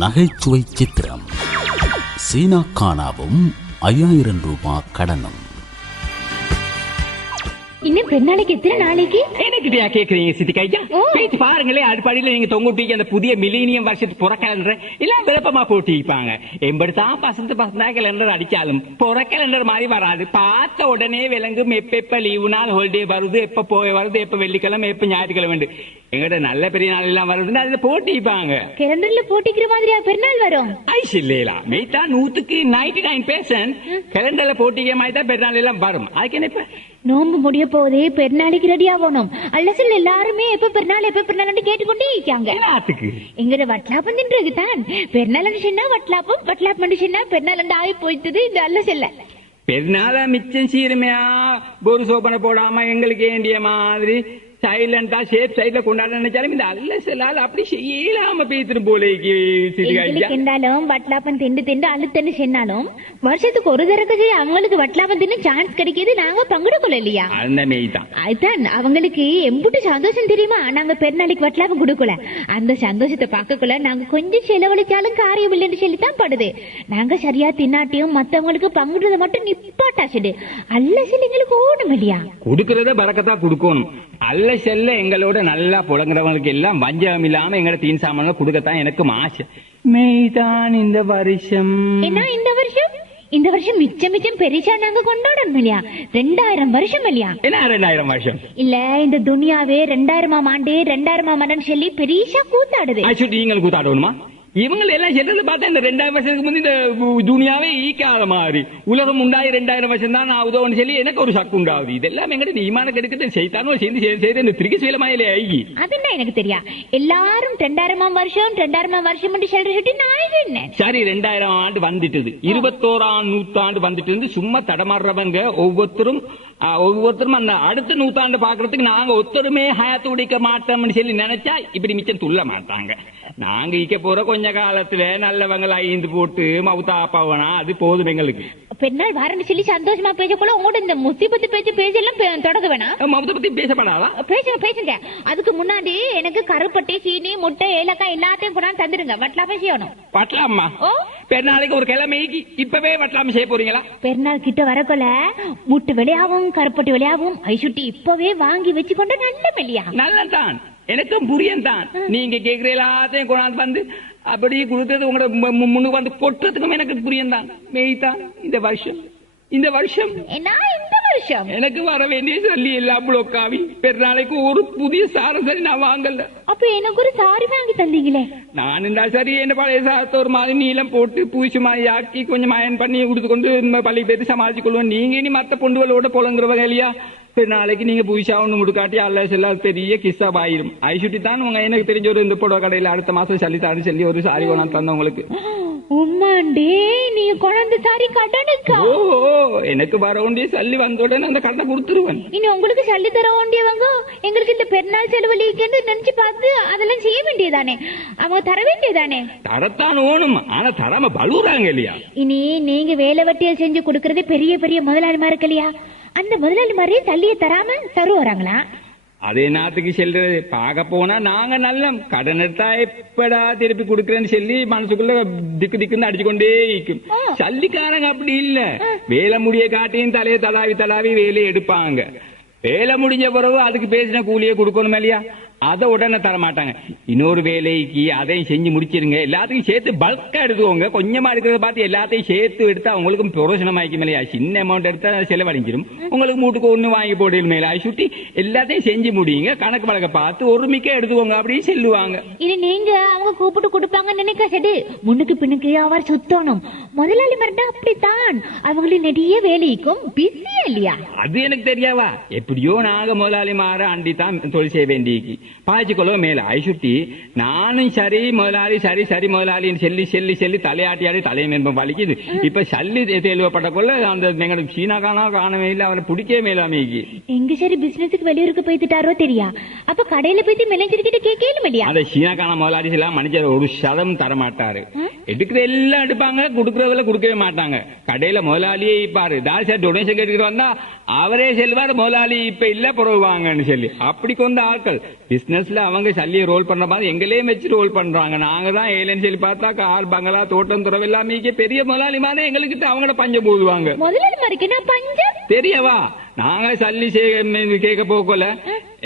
நகைச்சுவை சித்திரம். சீனா கானாவும் 5000 ரூபாய் கடனும். இன்னும் பெருநாளைக்கு எத்தனை நாளைக்கு எனக்கு கேக்குறீங்க சித்திகையா? பேச்சு பாருங்களே, அடிப்படையில நீங்க தொங்குட்டிக்கு அந்த புதிய மில்லேனியம் வருஷத்து புற கேலண்டர் எல்லாம் விருப்பமா போட்டிருப்பாங்க. எம்படுதான் பசந்தா கேலண்டர் அடிச்சாலும் புற கேலண்டர் மாதிரி வராது. பார்த்த உடனே விளங்கும் எப்ப லீவு நாள் ஹாலிடே வருது, எப்ப போய் வருது, எப்ப வெள்ளிக்கிழமை, எப்ப ஞாயிற்றுக்கிழமை எங்கட நல்ல பெரிய நாள் எல்லாம் வருதுன்னு அதுல போட்டிப்பாங்க. கேலண்டர்ல போட்டிக்கிற மாதிரியா பெருநாள் வரும்? ஐஸ் இல்லையா மெய்தா 99% கேலண்டர்ல போட்டிக்கிற மாதிரி தான் பெருநாள் எல்லாம் வரும். அதுக்கு என்ன இப்ப நோம்பு முடிய போதே பெருநாளைக்கு ரெடி ஆகணும். அல்லசல் எல்லாருமே எப்ப பெருநாள் கேட்டுக்கொண்டே இருக்காங்க. எங்கட வட்லாப்பம் தின்றதுதான் பெருநாள் சொன்னா வட்லாப்பம் சொன்னா பெருநாள் ஆகி போயிட்டது இந்த அல்லசல்ல. பெருநாள மிச்சம் சீருமையா ஒரு சோப்பனை போடாம எங்களுக்கு வேண்டிய மாதிரி சைலண்டா ஷேப் சைட்ல கொண்டாட நினைச்சாலும் இந்த அல்ல செல்லால் அப்படி செய்யலாம பேத்துட்டு போல இருந்தாலும் வட்லாப்பம் திண்டு அழுத்தன்னு சொன்னாலும் வருஷத்துக்கு ஒரு தடவை அவங்களுக்கு வட்லாப்பம் தின்னு சான்ஸ் கிடைக்கிது. நாங்க பங்குடுக்கல இல்லையா? அந்த மெய்தான் அதுதான் அவங்களுக்கு எம்புட்டு சந்தோஷம் தெரியுமா? நாங்க பெருநாளைக்கு வட்லாப்பம் கொடுக்கல. அந்த சந்தோஷத்தை பார்க்கக்குள்ள நாங்க கொஞ்சம் செலவழிச்சாலும் காரியம் இல்லைன்னு சொல்லித்தான் படுது. நாங்க சரியா தின்னாட்டியும் மத்தவங்களுக்கு பங்குடுறத மட்டும் நிப்பாட்டாச்சுடு. அல்ல செல் எங்களுக்கு ஓடும் இல்லையா? கொடுக்கறத பறக்கத்தா கொடுக்கணும். அல்ல செல்ல எங்களோட நல்லா புழங்குறவங்களுக்கு எல்லாம் வஞ்சகம் இல்லாம எங்களோட தீன் சாமான கொடுக்கத்தான் எனக்கு ஆசை. மெய்தான் இந்த வருஷம் என்ன இந்த வருஷம் மிச்சம் பெருசா நாங்க கொண்டாடணும் இல்லையா? 2000 வருஷம் இல்லையா? என்ன 2000 வருஷம் இல்ல, இந்த துனியாவே 2000ஆம் ஆண்டு 2000ஆம் ஆண்டு சொல்லி பெருசா கூத்தாடுது. நீங்கள் கூத்தாடணுமா? இவங்க எல்லாம் சொல்றது பார்த்தா இந்த 2000 வருஷத்துக்கு முந்தி இந்த துனியாவே ஈக்காத மாதிரி உலகம் உண்டாயி 2000 வருஷம் தான் ஆகுதோன்னு சொல்லி எனக்கு ஒரு சக்கு உண்டாகுது. இதெல்லாம் எங்கிட்ட ஈமான கெடுக்கிறது செய்தானோ செய்து திருக்கி செய்யலமாயிலே ஐகி. அதுதான் எனக்கு தெரியா. எல்லாரும் 2000ஆம் வருஷம் சொல்லிட்டு நான் சரி 2000 ஆண்டு வந்துட்டது. 21ஆம் நூற்றாண்டு வந்துட்டு இருந்து சும்மா தடமாடுறவங்க ஒவ்வொருத்தரும் அந்த அடுத்த நூற்றாண்டு பாக்குறதுக்கு நாங்க ஒத்தருமே ஹயாத்து உடைக்க மாட்டோம்னு சொல்லி நினைச்சா இப்படி மிச்சம் துள்ள மாட்டாங்க. நாங்க இக்க போற கொஞ்ச காலத்துல நல்லவங்களை ஐந்து போட்டு மவுத்தா பாவனா அது போதும் எங்களுக்கு. பெருநாள் வாரன்னு சொல்லி சந்தோஷமா பேசக்குள்ள உங்களோட இந்த முசிபத்து பேச்செல்லாம் தொடங்க வேணாம். மவுத்த பத்தி பேசப்படாதா? பேசுங்க. அதுக்கு முன்னாடி எனக்கு கருப்பட்டி சீனி முட்டை ஏலக்காய் எல்லாத்தையும் கூட தந்துருங்க. வட்லாம செய்யணும். வட்லாமா? பெருநாளைக்கு ஒரு கிழமைக்கு இப்பவே வட்லாம செய்ய போறீங்களா? பெருநாள் கிட்ட வரக்குள்ள முட்டு விளையாவும் கருப்பட்டி விளையாவும் ஐசுட்டி இப்பவே வாங்கி வச்சுக்கொண்டு நல்ல மெல்லியா நல்லதான். எனக்கும் புரியும் தான். நீங்க கேக்குற எல்லாத்தையும் கொண்டாந்து வந்து அப்படி கொடுத்தது உங்களோட முன்னுக்கு வந்து கொட்டுறதுக்கும் எனக்கு புரியும் தான். மெய்தான் இந்த வருஷம் எனக்கு வர வேண்டிய சொல்லி எல்லாம் புளோக்காவி பெருநாளைக்கு ஒரு புதிய சாரம் சரி நான் வாங்கல. அப்ப எனக்கு ஒரு சாரி வாங்கி தந்தீங்களே? நான் இந்த சரி என்ன பழைய சாரத்தை ஒரு மாதிரி நீளம் போட்டு பூசி மாதிரி ஆக்கி கொஞ்சம் அயன் பண்ணி கொடுத்து கொண்டு பள்ளி பேசி சமாளிச்சு கொள்வோம். நீங்க இனி மத்த பொண்டுகளோட புலங்குறவங்க இல்லையா? நாளைக்கு நீங்க புதுசா ஒண்ணு முடுக்காட்டி அல்ல செல்ல பெரிய கிஸ்ஸா ஆயிரும். ஐசுட்டி தான் உங்க எனக்கு தெரிஞ்ச ஒரு இந்த புடவை கடையில அடுத்த மாசம் சல்லித்தாரு சொல்லி ஒரு சாரி கொண்டாந்து தந்த உங்களுக்கு. உம்மாண்டே நீ கொண்டாந்து சாரி கடனுக்கா? எனக்கு வர வேண்டிய சல்லி வந்த உடனே அந்த கடனை கொடுத்துருவேன். இனி உங்களுக்கு சல்லி தர வேண்டியவங்க எங்களுக்கு இந்த பெருநாள் செலவழிக்கு நினைச்சு பார்த்து அதெல்லாம் செய்ய வேண்டியதானே? அவங்க தர வேண்டியதானே? தரத்தான் ஓணும். ஆனா தராம பலுறாங்க இல்லையா? இனி நீங்க வேலை வட்டியல் செஞ்சு கொடுக்கறது பெரிய பெரிய முதலாளிமா இருக்கு இல்லையா? அந்த முதலாளி மாதிரியே தள்ளிய தராம தருவாங்களா? அதே நாட்டுக்கு செல்றது பார்க்க போனா நாங்க நல்ல கடன் எடுத்தா எப்படா திருப்பி கொடுக்கறேன்னு சொல்லி மனசுக்குள்ள திக்குன்னு அடிச்சுக்கொண்டே இருக்கும். சல்லிக்காரங்க அப்படி இல்ல. வேலை முடிய காட்டியும் தலையை தடாவி வேலையை எடுப்பாங்க. வேலை முடிஞ்ச பிறகு அதுக்கு பேசின கூலியை கொடுக்கணும் இல்லையா? அதை உடனே தர மாட்டாங்க. இன்னொரு வேலைக்கு அதையும் செஞ்சு முடிச்சிருங்க, எல்லாத்தையும் சேர்த்து பல்கா எடுத்துக்கோங்க. கொஞ்சமா எடுக்கிறத பார்த்து எல்லாத்தையும் சேர்த்து எடுத்தா உங்களுக்கும் பிரோசனம் ஆயிக்கும் இல்லையா? சின்ன அமௌண்ட் எடுத்தா செலவழிஞ்சிடும். உங்களுக்கு மூட்டுக்கு ஒண்ணு வாங்கி போடுறது மேல சுட்டி எல்லாத்தையும் செஞ்சு முடியுங்க. கணக்கு வழக்க பார்த்து ஒருமிக்க எடுத்துக்கோங்க அப்படின்னு சொல்லுவாங்க. இது நீங்க அவங்க கூப்பிட்டு கொடுப்பாங்க நினைக்க சரி முன்னுக்கு பின்னுக்கு அவர் சுத்தணும். முதலாளி மரட்டா அப்படித்தான் அவங்களின் நெடிய வேலைக்கும் பிஸியா இல்லையா? அது எனக்கு தெரியாவா? எப்படியோ நாங்க முதலாளி மாற அண்டி தான் தொழில் செய்ய வேண்டியக்கு பாய்ச்சிக்கொள்ள மேல ஐசுட்டி நானும் சரி முதலாளி சரி முதலாளின்னு சொல்லி தலையாட்டி தலைமைன்பம் வலிக்குது. இப்ப சல்லி தேழுவப்பட்ட கொள்ள அந்த எங்களுக்கு சீனா காணவே இல்லை. அவரை பிடிக்கவே மேலாமைக்கு எங்க சரி பிசினஸுக்கு வெளியூருக்கு போயிட்டாரோ தெரியா? அப்ப கடையில போயிட்டு மேனேஜர்கிட்ட கேட்கலும் இல்லையா? அந்த சீனா காண முதலாளி எல்லாம் மனுஷர் ஒரு சதம் தர மாட்டாரு. எடுக்கிற எல்லாம் எடுப்பாங்க, கொடுக்கறதுல கொடுக்கவே மாட்டாங்க. கடையில முதலாளியே பாரு தால் சார் டொனேஷன் கேட்டுக்கிட்டு வந்தா அவரே செல்வார் முதலாளி இப்ப இல்ல பிறகு வாங்கன்னு சொல்லி அப்படி கொண்ட ஆட்கள் பிசினஸ்ல அவங்க சல்லியை ரோல் பண்ற மாதிரி எங்களையும் வச்சு ரோல் பண்றாங்க. நாங்க தான் ஏழைன்னு சொல்லி பார்த்தா கார் பங்களா தோட்டம் துறவு எல்லாமே பெரிய முதலாளி மாதிரி எங்களுக்கு அவங்கள பஞ்சம் போடுவாங்க. முதலாளி மாதிரி நான் பஞ்சம் தெரியவா நாங்க சல்லி கேட்க போக்கல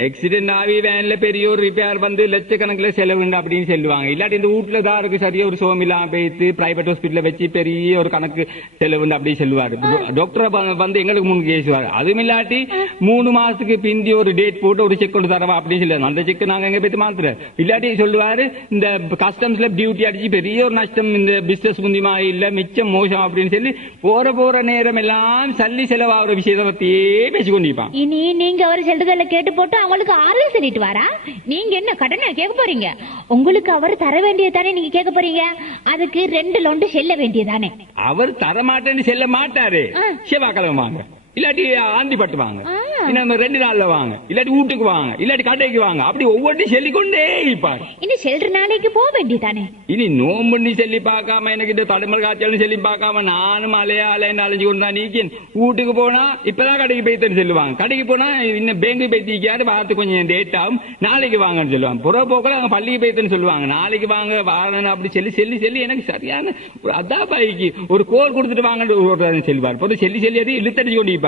ஆக்சிடென்ட் ஆகி வேன்ல பெரிய ஒரு ரிப்பேர் வந்து லட்சக்கணக்கில் செலவுண்டு அப்படின்னு சொல்லுவாங்க. இல்லாட்டி இந்த வீட்டுல தான் இருக்கு சரியா ஒரு சோம் இல்லாம போயிட்டு பிரைவேட் ஹாஸ்பிட்டல வச்சு பெரிய ஒரு கணக்கு செலவுண்டு அப்படி சொல்லுவாரு. டாக்டர் வந்து எங்களுக்கு முன் கேசுவாரு. அதுவும் இல்லாட்டி 3 மாசத்துக்கு பிந்தி ஒரு டேட் போட்டு ஒரு செக் கொண்டு தரவா அப்படின்னு சொல்லுவாங்க. அந்த செக் நாங்க எங்க போய் மாத்துற இல்லாட்டி சொல்லுவாரு இந்த கஸ்டம்ஸ்ல டியூட்டி அடிச்சு பெரிய ஒரு நஷ்டம் இந்த பிசினஸ் முந்தியமா இல்ல மிச்சம் மோசம் அப்படின்னு சொல்லி போற நேரம் எல்லாம் சல்லி செலவாகிற விஷயத்தை பத்தியே பேசிக்கொண்டிருப்பான். இனி நீங்க அவர் சொல்றதெல்லாம் கேட்டு போட்டு அவங்களுக்கு ஆறுதல் சொல்லிட்டு வாரா? நீங்க என்ன கடனை கேட்க போறீங்க? உங்களுக்கு அவர் தர வேண்டியதானே நீங்க கேட்க போறீங்க? அதுக்கு 2 லோண்டு செல்ல வேண்டியதானே? அவர் தரமாட்டேன்னு செல்ல மாட்டாரு. செவ்வாய்க்கிழமை வாங்க இல்லாட்டி ஆந்தி பட்டு வாங்க, இன்னும் 2 நாள்ல வாங்க, இல்லாட்டி வீட்டுக்கு வாங்க, இல்லாட்டி கடைக்கு வாங்க, அப்படி ஒவ்வொன்றும் சொல்லிக்கொண்டே இருப்பார். இனி செல்ற நாளைக்கு போக வேண்டியதானே? இனி நோம்புன்னு சொல்லி பார்க்காம எனக்கு இந்த தடுமல் காய்ச்சல் சொல்லி பார்க்காம நானும் அலைஞ்சு கொண்டு தான் நீக்கேன். வீட்டுக்கு போனா இப்பதான் கடைக்கு போய்த்தன்னு சொல்லுவாங்க. கடைக்கு போனா இன்னும் பேங்கு போய்த்திக்காரு வாரத்துக்கு கொஞ்சம் டேட் ஆகும் நாளைக்கு வாங்கன்னு சொல்லுவாங்க. புற போக்கல அவங்க பள்ளிக்கு போய்த்தன்னு சொல்லுவாங்க. நாளைக்கு வாங்க வாரணும் அப்படி சொல்லி எனக்கு சரியான ஒரு அதாபாய்க்கு ஒரு கோல் கொடுத்துட்டு வாங்கன்னு சொல்லுவார். சொல்லி அது இழுத்தடிச்சு கொண்டு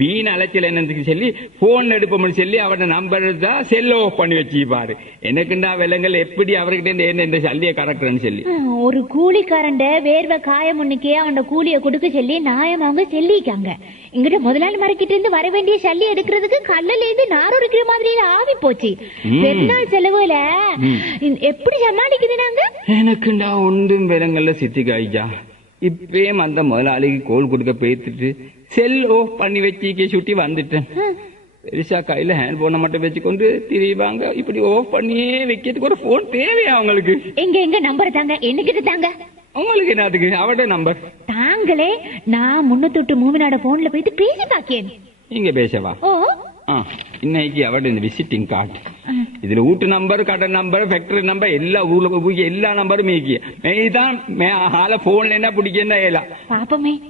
வீண் அலைச்சல் என்னன்னு சொல்லி போன் எடுப்போம்னு சொல்லி அவட நம்பர் தான் செல் ஆஃப் பண்ணி வச்சுப்பாரு. எனக்குண்டா விலங்கல் எப்படி அவர்கிட்ட இந்த சல்லிய கரெக்ட்னு சொல்லி ஒரு கூலிக்காரண்ட வேர்வை காய முன்னுக்கே அவன் கூலிய கொடுக்க சொல்லி நியாயம் அவங்க சொல்லிக்காங்க. இங்கிட்ட முதலாளி மரக்கிட்ட இருந்து வர வேண்டிய சல்லி எடுக்கிறதுக்கு கல்லுல இருந்து நார் இருக்கிற மாதிரி ஆவி போச்சு. பெருநாள் செலவுல எப்படி சமாளிக்குது நாங்க? எனக்குண்டா ஒன்றும் விலங்கல்ல சித்திகாய்ஜா இப்பயும் அந்த முதலாளிக்கு கோல் கொடுக்க போயிட்டு செல் ஆஃப் பண்ணி வச்சு சுட்டி வந்துட்டேன். பெருசா கையில ஹேண்ட் போனை மட்டும் வச்சுக்கொண்டு திரிவாங்க. இப்படி ஆஃப் பண்ணியே வைக்கிறதுக்கு ஒரு போன் தேவையா அவங்களுக்கு? எங்க நம்பர் தாங்க, என்னகிட்ட தாங்க. உங்களுக்கு என்னதுக்கு அவட நம்பர் தாங்களே? நான் 308 மூவினோட போன்ல போயிட்டு பேசி பாக்கேன். நீங்க பேசவா? இன்னைக்கு அவட இந்த விசிட்டிங் கார்டு இதுல வீட்டு நம்பர் கடை நம்பர் ஃபேக்டரி நம்பர் எல்லா ஊர்ல எல்லா நம்பரும் தான் போன்ல என்ன பிடிக்கும்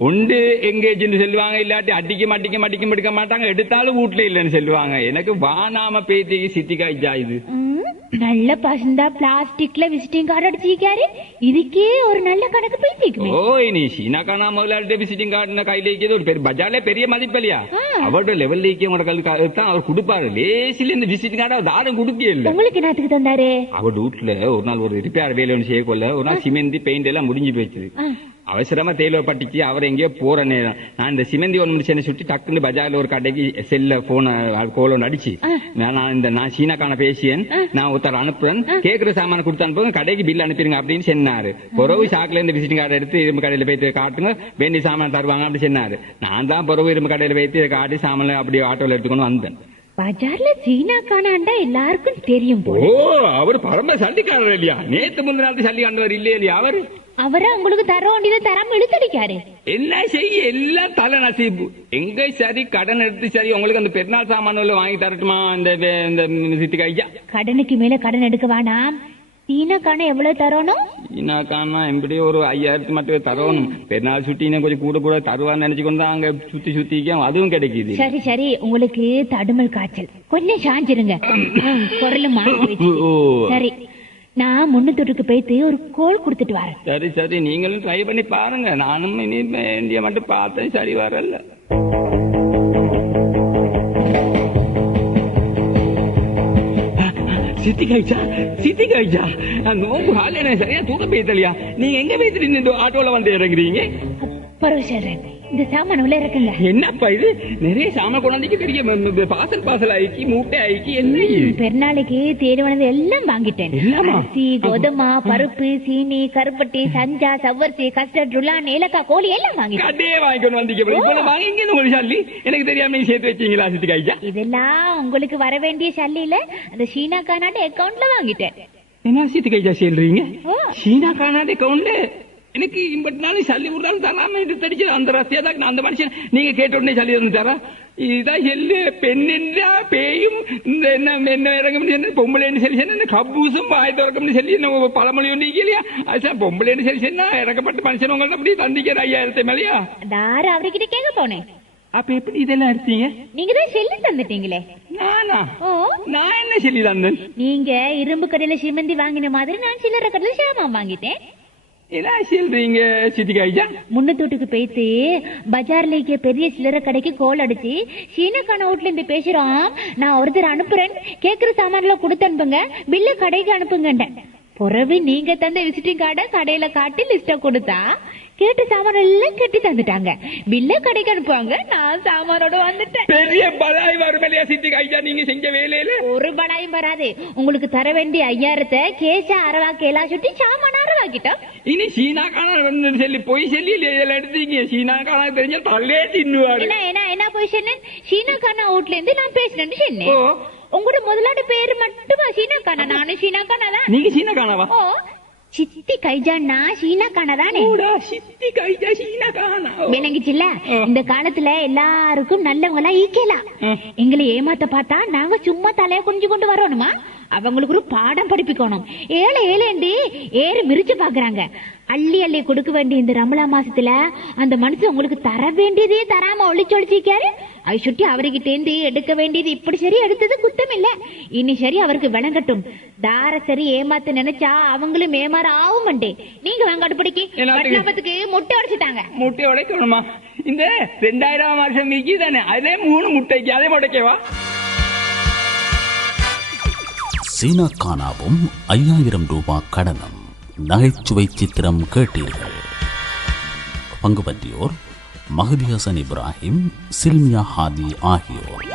உண்டு எங்கேஜ் சொல்லுவாங்க. இல்லாட்டி அடிக்க எடுக்க மாட்டாங்க. எடுத்தாலும் வீட்டுல இல்லன்னு சொல்லுவாங்க. எனக்கு வானாம பேத்திக்கு சித்திக்காய்ச்சா இது நல்ல பசந்தா பிளாஸ்டிக்ல விசிட்டிங் கார்டு அடிச்சிருக்காரு. இதுக்கே ஒரு நல்ல கணக்கு பேசிக்கணும். நீ சீனா காணா முதலாளிட்ட விசிட்டிங் கார்டு கையில இருக்கிறது ஒரு பஜார்ல பெரிய மதிப்பு இல்லையா? அவரோட லெவல்ல தான் அவர் கொடுப்பாரு. லேசில இந்த விசிட்டிங் கார்டு தாரம் கொடுக்க இல்ல. உங்களுக்கு என்னத்துக்கு தந்தாரு? அவர் வீட்டுல ஒரு நாள் ஒரு ரிப்பேர் வேலை ஒன்று செய்யக்கொள்ள ஒரு நாள் சிமெண்ட் பெயிண்ட் எல்லாம் முடிஞ்சு போயிடுச்சு. அவசரமா தேயிலை பட்டிச்சு அவர் எங்கேயோ போற நேரம் நான் இந்த சிமெந்தி ஒன்று முடிச்சு சுட்டி டக்குன்னு பஜார்ல ஒரு கடைக்கு செல்ல போன கோல அடிச்சு நான் சீனாக்கான பேசியேன். நான் ஒருத்தர் அனுப்புறேன் கேட்கிற சாமான கொடுத்து அனுப்புங்க கடைக்கு பில் அனுப்பிடுங்க அப்படின்னு சொன்னாரு. பிறகு ஷாக்ல இருந்து விசிட்டிங் கார்டு எடுத்து இரும்பு கடையில போயிட்டு காட்டுங்க வேண்டிய சாமான் தருவாங்க அப்படி சொன்னாரு. நான் தான் பிறகு இரும்பு கடையில போயிட்டு காட்டி சாமான அப்படி ஆட்டோல எடுத்துக்கொண்டு வந்தேன். பஜார்ல சீனா காணாண்டா எல்லாருக்கும் தெரியும். அவர் பரம சல்லிக்காரர் இல்லையா? நேத்து முந்தின சல்லி காண்டவர் இல்லையா? அவரை உங்களுக்கு தர வேண்டியதை தராம இழுத்தடிக்காரு. எல்லாம் செய்ய எல்லாம் தலை நசீப்பு. எங்க சரி கடன் எடுத்து சரி உங்களுக்கு அந்த பெருநாள் சாமான வாங்கி தரட்டுமா? அந்த சித்திகாய்யா கடனுக்கு மேல கடன் எடுக்க வேணாம். சீனாக்கான எவ்வளவு தரணும்? சீனாக்கான எப்படி ஒரு 5000 மட்டும் தரணும். பெருநாள் சுட்டி கொஞ்சம் கூட தருவான்னு நினைச்சுக்கொண்டு அங்க சுத்தி அதுவும் கிடைக்குது. சரி உங்களுக்கு தடுமல் காய்ச்சல் கொஞ்சம் சாஞ்சிருங்க. குரல் மாறி சரி நான் 308க்கு போயிட்டு ஒரு கோல் கொடுத்துட்டு வரேன். சரி நீங்களும் ட்ரை பண்ணி பாருங்க. நானும் இனி இந்தியா மட்டும் பார்த்தேன் சரி வரல. சித்திகாய்ச்சா நோம்பு காலையில சரியா தூக்க போய்த்தலையா? நீங்க எங்க போயிட்டு ஆட்டோல வந்து இறங்குறீங்க? இந்த சாமான உள்ள இருக்குங்க. என்னப்பா இது நிறைய சாமான கொண்டாந்து பெரிய பாசல் ஆயிக்கி மூட்டை ஆயிக்கி என்ன பெருநாளைக்கு தேர்வானது எல்லாம் வாங்கிட்டேன். அரிசி கோதுமை பருப்பு சீனி கருப்பட்டி சஞ்சா சவ்வரிசி கஸ்டர்ட் ருலான் ஏலக்காய் கோழி எல்லாம் வாங்கிட்டேன். கடே வாங்கிக்கொண்டு வந்தீங்க. வாங்கிங்க உங்களுக்கு சல்லி எனக்கு தெரியாம சேர்த்து வச்சீங்களா சித்திகாய்ச்சா? இதெல்லாம் உங்களுக்கு வர வேண்டிய சல்லியில அந்த சீனா கானாட்டு அக்கௌண்ட்ல வாங்கிட்டேன். என்ன சித்திகாய்ச்சா சொல்றீங்க? சீனா கானாட்டு அக்கௌண்ட்ல எனக்கு இம்பட்டினாலும் சல்லி விடுறாலும் தராம இது தடிச்சு அந்த ரஸ்தியா தான் அந்த மனுஷன் நீங்க கேட்ட உடனே சல்லி வந்து தரா. இதுதான் எல்லு பெண்ணா பேயும் இந்த என்ன இறங்க பொம்பளைன்னு சொல்லி சொன்னா கப்பூசும் வாய் திறக்கம்னு சொல்லி பழமொழி ஒன்று இல்லையா? அது பொம்பளைன்னு சொல்லி சொன்னா இறக்கப்பட்ட மனுஷன் உங்கள்ட்ட அப்படி தந்திக்கிற 5000 மேலையா? அவர்கிட்ட கேட்க போனேன். அப்ப எப்படி இதெல்லாம் எடுத்தீங்க? நீங்க தான் சொல்லி தந்துட்டீங்களே. நானா? ஓ, நான் என்ன சொல்லி தந்தேன்? நீங்க இரும்பு கடையில சிமந்தி வாங்கின மாதிரி நான் சில்லறை கடையில சாமான் வாங்கிட்டேன். என்ன சொல்றீங்க சித்திகா ஐயா? முன்னத்தூட்டுக்கு போயிட்டு பஜார்ல இருக்க பெரிய சில்லறை கடைக்கு கோல் அடிச்சு சீனக்கான வீட்ல இருந்து பேசுறோம், நான் ஒருத்தர் அனுப்புறேன், கேக்குற சாமான்ல கொடுத்து அனுப்புங்க, பில்ல கடைக்கு அனுப்புங்க. பிறகு நீங்க தந்த விசிட்டிங் கார்டை கடையில காட்டி லிஸ்ட கொடுத்தா கேட்ட சாமான எல்லாம் கட்டி தந்துட்டாங்க, பில்ல கடைக்கு அனுப்புவாங்க. நான் சாமானோட வந்துட்டேன். பெரிய பலாய் வருமலையா சித்திகா ஐயா நீங்க செஞ்ச வேலையில? ஒரு பலாயும் வராது. உங்களுக்கு தர வேண்டிய 5000 கேசா அரவா கேலா சுட்டி சாமான அரவாக்கிட்டோம். இனி சீனாக்கான சொல்லி போய் சொல்லி இதெல்லாம் எடுத்தீங்க. சீனாக்கான தெரிஞ்ச தல்லே தின்னுவாரு. என்ன போய் சொன்னேன்? சீனாக்கான வீட்ல இருந்து நான் பேசுறேன்னு சொன்னேன். உங்களோட முதலாளி பேரு மட்டுமா சீனாக்கானா? நானும் சீனாக்கானா தான். நீங்க சீனாக்கானவா? ஓ, சித்தி கைஜான்னா சீனாக்கானா தானே? சித்தி கைஜா சீனாக்கானா விளங்கிச்சுல்ல. இந்த காலத்துல எல்லாருக்கும் நல்லவங்களா ஈக்கலாம். எங்களை ஏமாத்த பார்த்தா நாங்க சும்மா தலைய குனிஞ்சு கொண்டு வரணுமா? அவங்களுக்கு ஒரு பாடம் படிப்பிக்கணும். ஏழை ஏழேண்டி ஏறு மிரிச்சு பாக்குறாங்க. அள்ளி அள்ளி கொடுக்க வேண்டிய இந்த ரமலா மாசத்துல அந்த மனுஷன் உங்களுக்கு தர வேண்டியதே தராம ஒளிச்சொழிச்சிக்காரு. அது சுட்டி அவர்கிட்ட இருந்து எடுக்க வேண்டியது இப்படி சரி எடுத்தது குத்தம் இல்ல. இனி சரி அவருக்கு விளங்கட்டும். தார சரி ஏமாத்த நினைச்சா அவங்களும் ஏமாற ஆகும். நீங்க வாங்க அடுப்படிக்கு பட்னாபத்துக்கு முட்டை உடைச்சுட்டாங்க. முட்டை உடைக்கணுமா? இந்த 2000 வருஷம் மீக்கி தானே, அதே 3 முட்டைக்கு அதே உடைக்கவா? சீனாக்கானாவும் 5000 ரூபாய் கடனும் நகைச்சுவை சித்திரம் கேட்டீர்கள். பங்கு பற்றியோர் மஹதி ஹசன் இப்ராஹிம், சில்மியா ஹாதி ஆகியோர்.